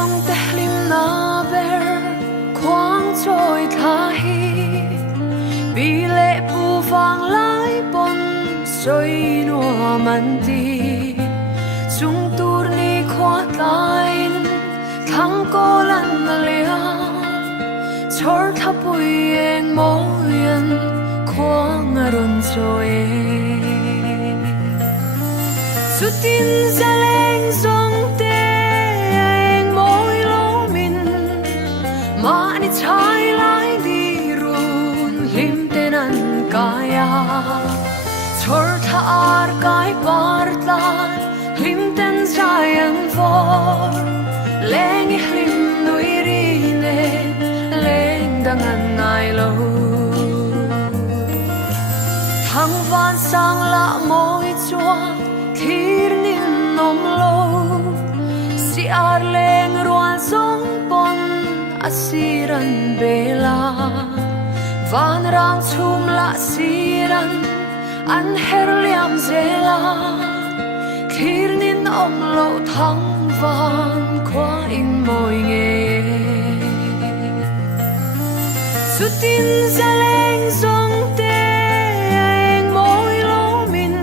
sông tê lim na ber Khuangchawi Thla vì lệ phù vang lái bon soi nua man ti chung tur ni khoa tain thang cô lan lia chor thapui eng moyan khoang aron choi sutin zaleng song te eng moi lo min ma ni chai lai di run lim tenan kaya chor tha ar kai partla lim ten giant for leng lim nui ri ne leng dangan nai lo thang van sang la moi chua thir nin nom lo si ar leng ruan song pon asiran bela van rang chum la siran an her liam zela thir nin om lo thang van khoa in moi nge sutin zaleng song te eng moi lo min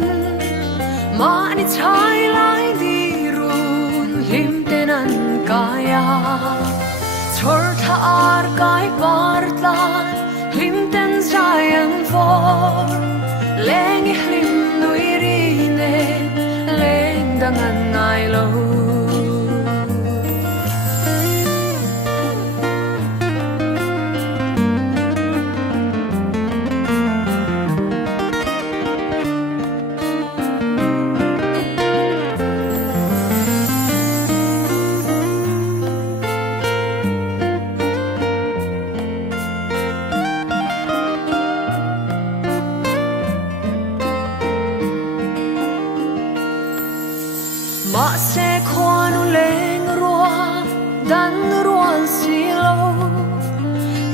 ma ni chai lai di run lim tenan kaya chor tha ar kai partla lim ten giant for leng lim nui ri ne leng dangan nai lo ma se khoan leng rua dan ruan si lo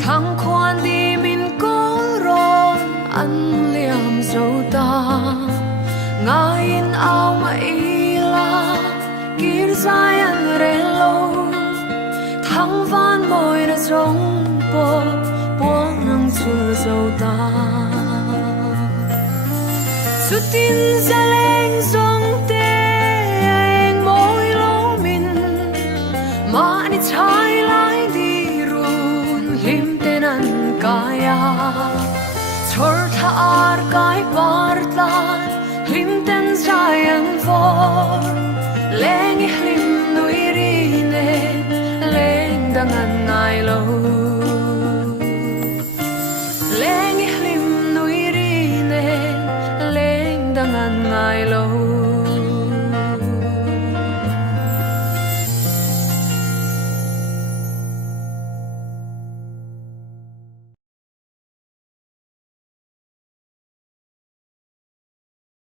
thang khoan di min ko ron an liam zo ta ngain au ma ila kir sai an re lo thang van moi na zong po buang nang chu zo ta sutin zaleng zo